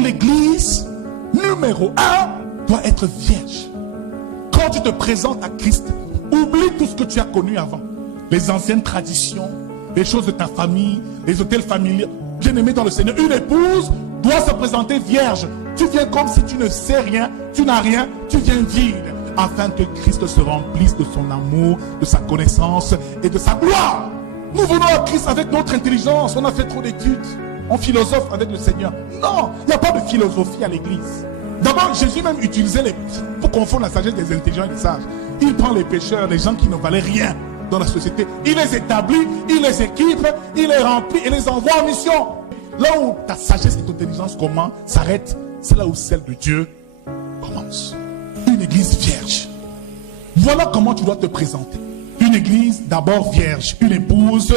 l'église, numéro 1, doit être vierge. Quand tu te présentes à Christ, oublie tout ce que tu as connu avant. Les anciennes traditions, les choses de ta famille, les hôtels familiaux. Bien-aimé dans le Seigneur, une épouse doit se présenter vierge. Tu viens comme si tu ne sais rien, tu n'as rien, tu viens vide. Afin que Christ se remplisse de son amour, de sa connaissance et de sa gloire. Nous venons à Christ avec notre intelligence. On a fait trop d'études. On philosophe avec le Seigneur. Non, il n'y a pas de philosophie à l'église. D'abord, Jésus même utilisait pour confondre la sagesse des intelligents et des sages. Il prend les pécheurs, les gens qui ne valaient rien dans la société. Il les établit, il les équipe, il les remplit et les envoie en mission. Là où ta sagesse et ton intelligence s'arrêtent, c'est là où celle de Dieu commence. Une église vierge. Voilà comment tu dois te présenter. Une église d'abord vierge, une épouse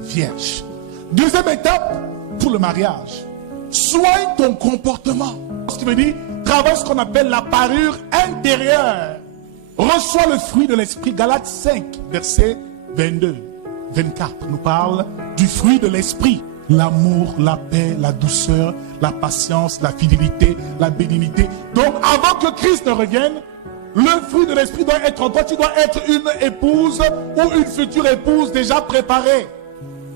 vierge. Deuxième étape pour le mariage. Soigne ton comportement. Ce qui veut dire, travaille ce qu'on appelle la parure intérieure. Reçois le fruit de l'esprit. Galates 5, verset 22, 24 nous parle du fruit de l'esprit. L'amour, la paix, la douceur, la patience, la fidélité, la bénignité. Donc avant que Christ ne revienne, le fruit de l'esprit doit être en toi. Tu dois être une épouse ou une future épouse déjà préparée.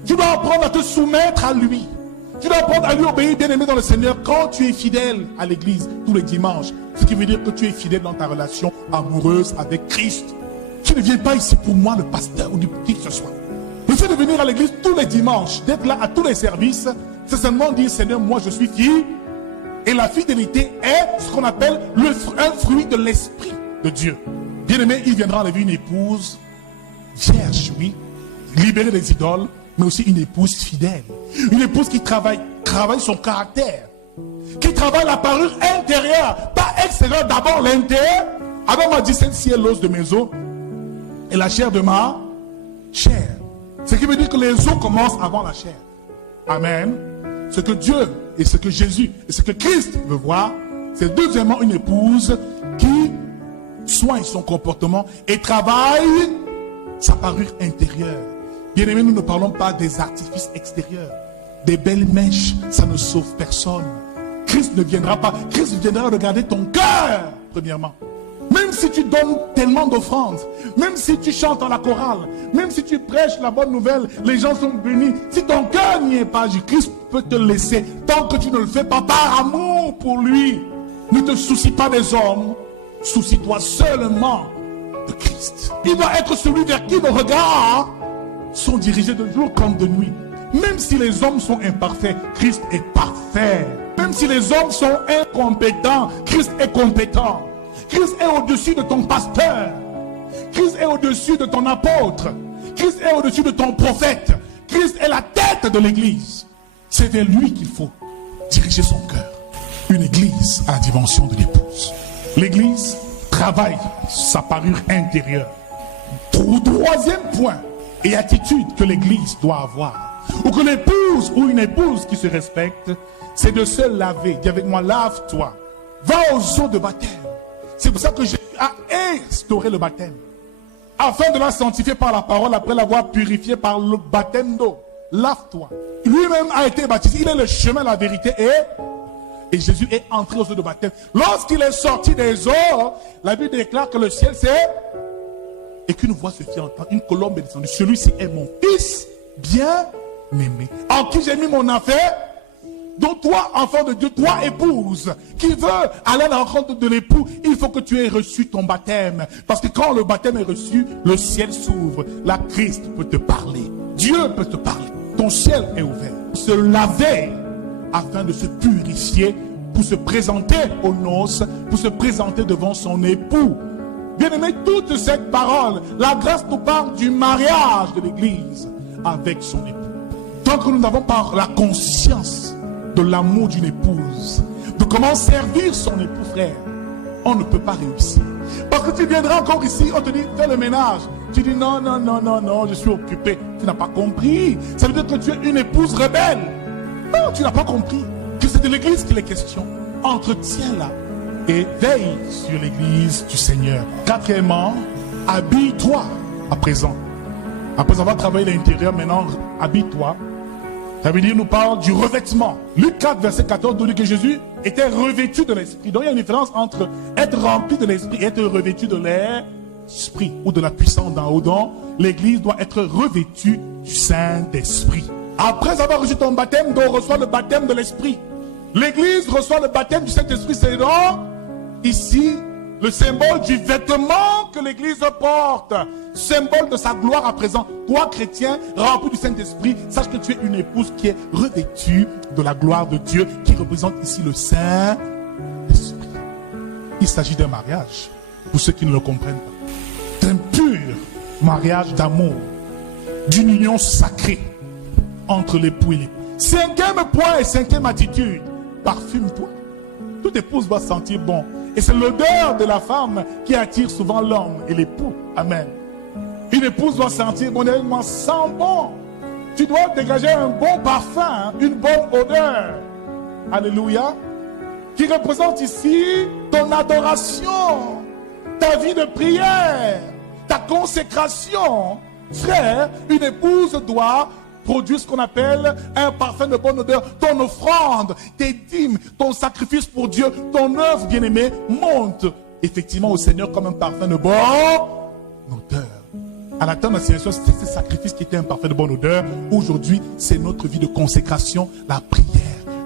Tu dois apprendre à te soumettre à lui. Tu dois apprendre à lui obéir, bien-aimé dans le Seigneur, quand tu es fidèle à l'église tous les dimanches. Ce qui veut dire que tu es fidèle dans ta relation amoureuse avec Christ. Tu ne viens pas ici pour moi, le pasteur ou qui que ce soit. Le fait de venir à l'église tous les dimanches, d'être là à tous les services, c'est seulement dire, Seigneur, moi je suis fille. Et la fidélité est ce qu'on appelle un fruit de l'esprit de Dieu. Bien-aimé, il viendra enlever une épouse vierge, oui, libérée des idoles, mais aussi une épouse fidèle. Une épouse qui travaille son caractère, qui travaille la parure intérieure, pas extérieure, d'abord l'intérieur. Adam m'a dit, celle-ci est l'os de mes os et la chair de ma chair. Ce qui veut dire que les os commencent avant la chair. Amen. Ce que Dieu et ce que Jésus et ce que Christ veut voir, c'est deuxièmement une épouse qui soigne son comportement et travaille sa parure intérieure. Bien-aimés, nous ne parlons pas des artifices extérieurs. Des belles mèches, ça ne sauve personne. Christ ne viendra pas. Christ viendra regarder ton cœur, premièrement. Même si tu donnes tellement d'offrandes, même si tu chantes à la chorale, même si tu prêches la bonne nouvelle, les gens sont bénis. Si ton cœur n'y est pas, Christ peut te laisser. Tant que tu ne le fais pas par amour pour lui. Ne te soucie pas des hommes. Soucie-toi seulement de Christ. Il doit être celui vers qui nos regards sont dirigés de jour comme de nuit. Même si les hommes sont imparfaits, Christ est parfait. Même si les hommes sont incompétents, Christ est compétent. Christ est au-dessus de ton pasteur. Christ est au-dessus de ton apôtre. Christ est au-dessus de ton prophète. Christ est la tête de l'église. C'est vers lui qu'il faut diriger son cœur. Une église à la dimension de l'épouse. L'église travaille sa parure intérieure. Troisième point et attitude que l'église doit avoir, ou que l'épouse ou une épouse qui se respecte, c'est de se laver. Dis avec moi, lave-toi. Va aux eaux de baptême. C'est pour ça que Jésus a instauré le baptême, afin de la sanctifier par la parole, après l'avoir purifiée par le baptême d'eau. Lave-toi. Lui-même a été baptisé. Il est le chemin, la vérité et Jésus est entré aux eaux de baptême. Lorsqu'il est sorti des eaux, la Bible déclare que le ciel s'est... Et qu'une voix se fit entendre, une colombe est descendue. Celui-ci est mon fils bien-aimé, en qui j'ai mis mon affaire. Donc toi, enfant de Dieu, toi, épouse, qui veut aller à la rencontre de l'époux, il faut que tu aies reçu ton baptême. Parce que quand le baptême est reçu, le ciel s'ouvre. La Christ peut te parler. Dieu peut te parler. Ton ciel est ouvert. Se laver afin de se purifier pour se présenter aux noces, pour se présenter devant son époux. Bien-aimé, toute cette parole, la grâce nous parle du mariage de l'église avec son époux. Tant que nous n'avons pas la conscience de l'amour d'une épouse, de comment servir son époux, frère, on ne peut pas réussir. Parce que tu viendras encore ici, on te dit, fais le ménage. Tu dis, non, je suis occupé. Tu n'as pas compris. Ça veut dire que tu es une épouse rebelle. Non, tu n'as pas compris que c'est de l'église qu'il est question. Entretiens-la et veille sur l'église du Seigneur. Quatrièmement, habille-toi à présent. Après avoir travaillé l'intérieur, maintenant, habille-toi Ça veut dire, nous parle du revêtement. Luc 4, verset 14, nous dit que Jésus était revêtu de l'Esprit. Donc il y a une différence entre être rempli de l'Esprit et être revêtu de l'Esprit ou de la puissance d'en haut. Donc l'Église doit être revêtue du Saint-Esprit. Après avoir reçu ton baptême, on reçoit le baptême de l'Esprit. L'Église reçoit le baptême du Saint-Esprit. C'est donc ici le symbole du vêtement que l'Église porte. Symbole de sa gloire à présent. Toi, chrétien, rempli du Saint-Esprit, sache que tu es une épouse qui est revêtue de la gloire de Dieu, qui représente ici le Saint-Esprit. Il s'agit d'un mariage, pour ceux qui ne le comprennent pas. D'un pur mariage d'amour, d'une union sacrée entre l'époux et l'époux. Cinquième point et cinquième attitude, parfume-toi. Toute épouse doit sentir bon. Et c'est l'odeur de la femme qui attire souvent l'homme et l'époux. Amen. Une épouse doit sentir bon, elle sent bon. Tu dois dégager un bon parfum, une bonne odeur. Alléluia. Qui représente ici ton adoration, ta vie de prière, ta consécration. Frère, une épouse doit produire ce qu'on appelle un parfum de bonne odeur. Ton offrande, tes dîmes, ton sacrifice pour Dieu, ton œuvre bien-aimée monte effectivement au Seigneur comme un parfum de bonne odeur. À la temps de l'assignation, c'était ce sacrifice qui était un parfum de bonne odeur. Aujourd'hui, c'est notre vie de consécration, la prière.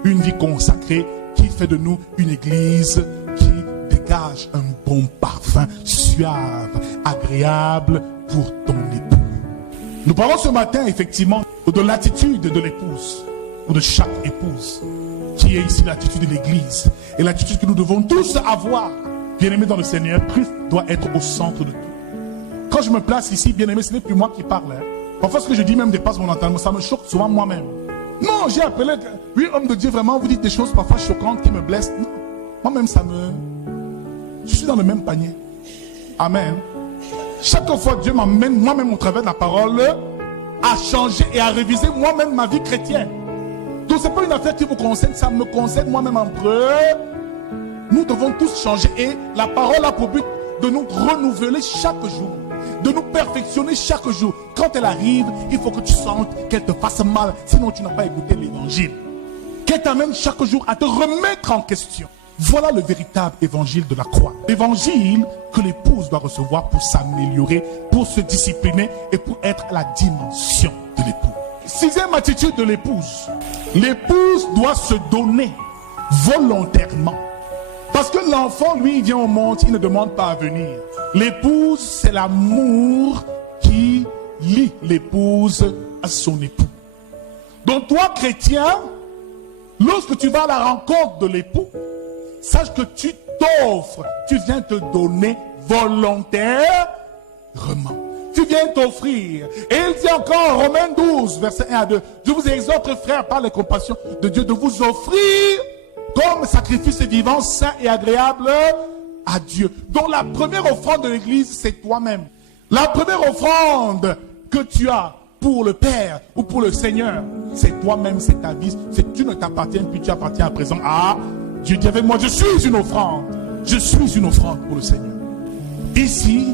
Une vie consacrée qui fait de nous une église qui dégage un bon parfum suave, agréable pour ton époux. Nous parlons ce matin effectivement de l'attitude de l'épouse ou de chaque épouse qui est ici l'attitude de l'église et l'attitude que nous devons tous avoir. Bien-aimé dans le Seigneur, Christ doit être au centre de tout. Quand je me place ici, bien-aimé, ce n'est plus moi qui parle. Parfois ce que je dis même dépasse mon entendement, ça me choque souvent moi-même. Non, j'ai appelé, oui, homme de Dieu, vraiment, vous dites des choses parfois choquantes qui me blessent. Non, moi-même ça me... Je suis dans le même panier. Amen. Chaque fois Dieu m'amène moi-même au travers de la parole à changer et à réviser moi-même ma vie chrétienne. Donc c'est pas une affaire qui vous concerne, ça me concerne moi-même en preuve. Nous devons tous changer et la parole a pour but de nous renouveler chaque jour, de nous perfectionner chaque jour. Quand elle arrive, il faut que tu sentes qu'elle te fasse mal, sinon tu n'as pas écouté l'évangile. Qu'elle t'amène chaque jour à te remettre en question. Voilà le véritable évangile de la croix. L'évangile que l'épouse doit recevoir pour s'améliorer, pour se discipliner et pour être à la dimension de l'époux. Sixième attitude de l'épouse. L'épouse doit se donner volontairement. Parce que l'enfant, lui, il vient au monde, il ne demande pas à venir. L'épouse, c'est l'amour qui lie l'épouse à son époux. Donc toi, chrétien, lorsque tu vas à la rencontre de l'époux, sache que tu t'offres, tu viens te donner volontairement. Tu viens t'offrir. Et il dit encore en Romains 12, verset 1 à 2, je vous exhorte, frères, par les compassions de Dieu, de vous offrir comme sacrifice vivant, saint et agréable à Dieu. Donc la première offrande de l'église, c'est toi-même. La première offrande que tu as pour le Père ou pour le Seigneur, c'est toi-même, c'est ta vie. Tu ne t'appartiens plus, tu appartiens à présent à Dieu. Dis avec moi, je suis une offrande. Je suis une offrande pour le Seigneur. Ici,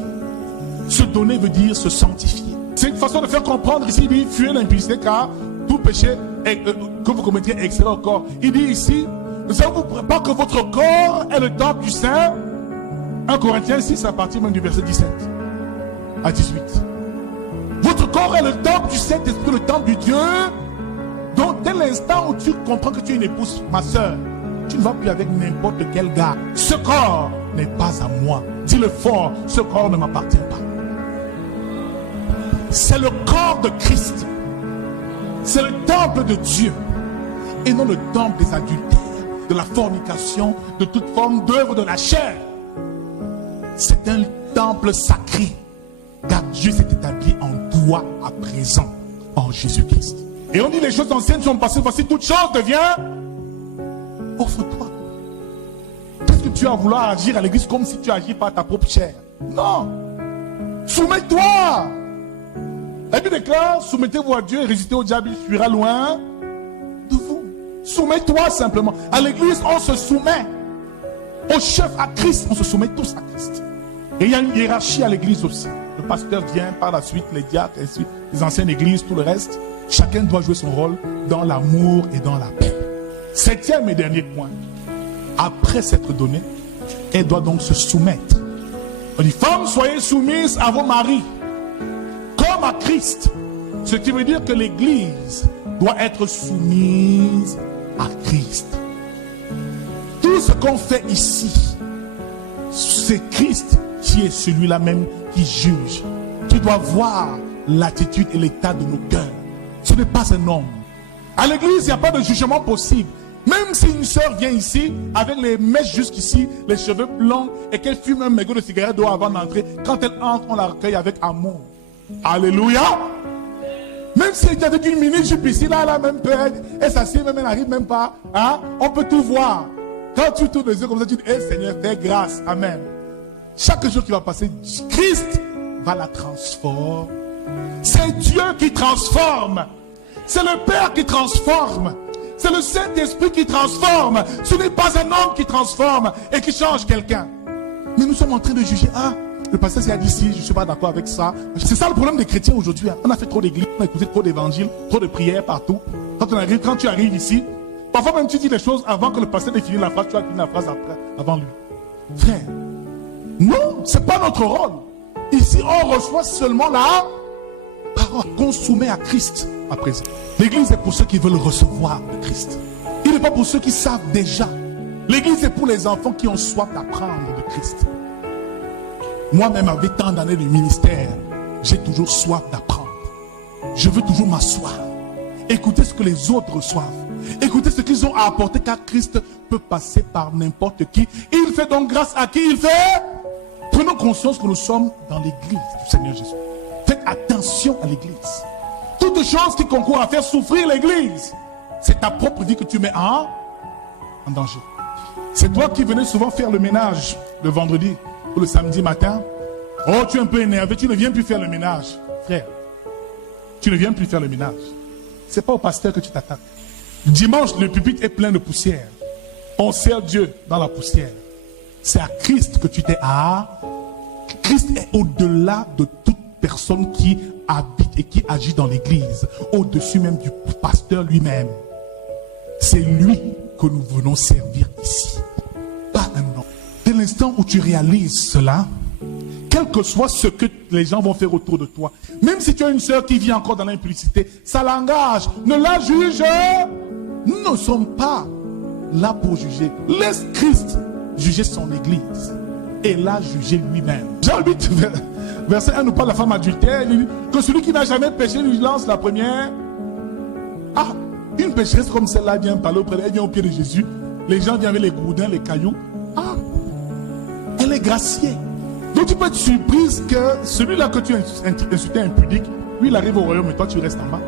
se donner veut dire se sanctifier. C'est une façon de faire comprendre ici, il dit, fuyez l'impudicité car tout péché que vous commettrez est excellent au corps. Il dit ici, ne savez-vous pas que votre corps est le temple du Saint? 1 Corinthiens 6 à partir même du verset 17 à 18. Votre corps est le temple du Saint-Esprit, le temple du Dieu. Donc dès l'instant où tu comprends que tu es une épouse, ma soeur, tu ne vas plus avec n'importe quel gars. Ce corps n'est pas à moi. Dis-le fort, ce corps ne m'appartient pas. C'est le corps de Christ. C'est le temple de Dieu. Et non le temple des adultères, de la fornication, de toute forme d'œuvre de la chair. C'est un temple sacré. Car Dieu s'est établi en toi à présent, en Jésus-Christ. Et on dit les choses anciennes sont passées, voici toute chose devient. Offre-toi. Qu'est-ce que tu as à vouloir agir à l'église comme si tu agis par ta propre chair? Non. Soumets-toi. La Bible déclare, soumettez-vous à Dieu et résistez au diable, il fuira loin de vous. Soumets-toi simplement. À l'église, on se soumet. Au chef, à Christ, on se soumet tous à Christ. Et il y a une hiérarchie à l'église aussi. Le pasteur vient par la suite, les diacres, les anciennes églises, tout le reste. Chacun doit jouer son rôle dans l'amour et dans la paix. 7e et dernier point. Après s'être donné, elle doit donc se soumettre. On dit, femmes, soyez soumises à vos maris, comme à Christ. Ce qui veut dire que l'Église doit être soumise à Christ. Tout ce qu'on fait ici, c'est Christ qui est celui-là même qui juge. Tu dois voir l'attitude et l'état de nos cœurs. Ce n'est pas un homme. À l'église, il n'y a pas de jugement possible. Même si une sœur vient ici, avec les mèches jusqu'ici, les cheveux blancs, et qu'elle fume un mégot de cigarette d'eau avant d'entrer, quand elle entre, on la recueille avec amour. Alléluia. Même si elle est avec une minute jupe ici, là, elle a même peur, elle s'assied, même elle n'arrive même pas. Hein? On peut tout voir. Quand tu tournes les yeux comme ça, tu dis, hey, Seigneur, fais grâce. Amen. Chaque jour qui va passer, Christ va la transformer. C'est Dieu qui transforme. C'est le Père qui transforme. C'est le Saint-Esprit qui transforme. Ce n'est pas un homme qui transforme et qui change quelqu'un. Mais nous sommes en train de juger. Ah, le pasteur s'est dit ici, je ne suis pas d'accord avec ça. C'est ça le problème des chrétiens aujourd'hui. On a fait trop d'églises, on a écouté trop d'évangiles, trop de prières partout. Quand tu arrives ici, parfois même tu dis des choses avant que le pasteur ait fini la phrase, tu as fini la phrase avant lui. Frère, non, ce n'est pas notre rôle. Ici, on reçoit seulement la parole qu'on soumet à Christ à présent. L'église est pour ceux qui veulent recevoir de Christ. Il n'est pas pour ceux qui savent déjà. L'église est pour les enfants qui ont soif d'apprendre de Christ. Moi-même, avec tant d'années de ministère, j'ai toujours soif d'apprendre. Je veux toujours m'asseoir. Écouter ce que les autres reçoivent. Écoutez ce qu'ils ont à apporter, car Christ peut passer par n'importe qui. Il fait donc grâce à qui il fait. Prenons conscience que nous sommes dans l'église du Seigneur Jésus. Faites attention à l'église. Toute chose qui concourt à faire souffrir l'église, c'est ta propre vie que tu mets en danger. C'est toi qui venais souvent faire le ménage le vendredi ou le samedi matin. Oh, tu es un peu énervé, tu ne viens plus faire le ménage. Frère, tu ne viens plus faire le ménage. Ce n'est pas au pasteur que tu t'attaques. Dimanche, le pupitre est plein de poussière. On sert Dieu dans la poussière. C'est à Christ que tu t'es à. Christ est au-delà de toute personne qui habite et qui agit dans l'église. Au-dessus même du pasteur lui-même. C'est lui que nous venons servir ici. Pas un homme. Dès l'instant où tu réalises cela, quel que soit ce que les gens vont faire autour de toi, même si tu as une sœur qui vit encore dans l'impudicité, ça l'engage. Ne la juge. Nous ne sommes pas là pour juger. Laisse Christ juger son église et la juger lui-même. Jean 8, verset 1 nous parle de la femme adultère. Il dit que celui qui n'a jamais péché lui lance la première. Ah, une pécheresse comme celle-là vient parler auprès d'elle, elle vient au pied de Jésus. Les gens viennent avec les gourdins, les cailloux. Ah, elle est graciée. Donc tu peux être surprise que celui-là que tu as insulté impudique, lui il arrive au royaume et toi tu restes en bas.